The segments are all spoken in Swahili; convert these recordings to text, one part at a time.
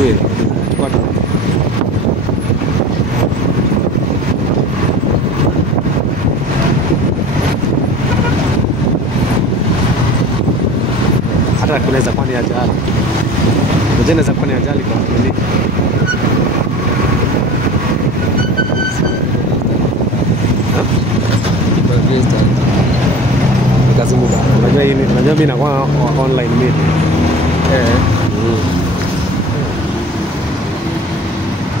kweli. Hata kunaweza kuwa ni ajali. Inaweza kuwa ni ajali kwa kweli. Nikazunguka. Unajua mimi nakuwa online meeting.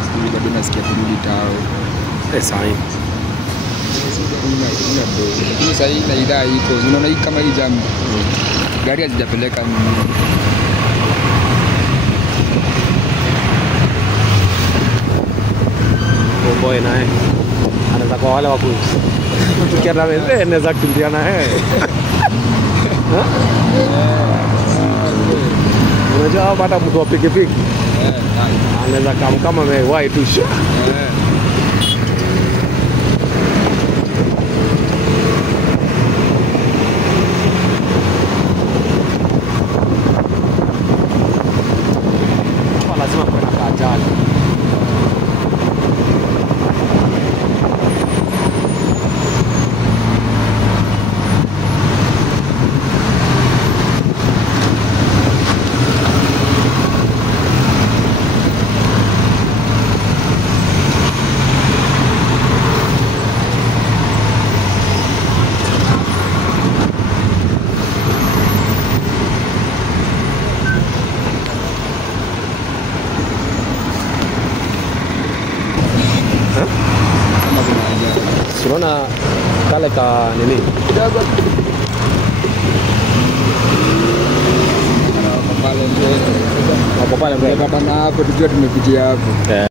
Sisi bado nasikia kurudi tao. Sahi. Lakini sasa hii na idhaa iko. Unaona hii kama hii jam. Gari hazijapeleka boy naye anaweza kwa wale waku tukienda wewe anaweza kukimbia na yeye. Unajua hata mtu wa pikipiki anaweza kama amewahi tu sha. Lazima kuwe na ajali. Unaona kale ka nini? pale mbele. Hapo pale mbele. Hapa na hapo tujue tumepitia hapo.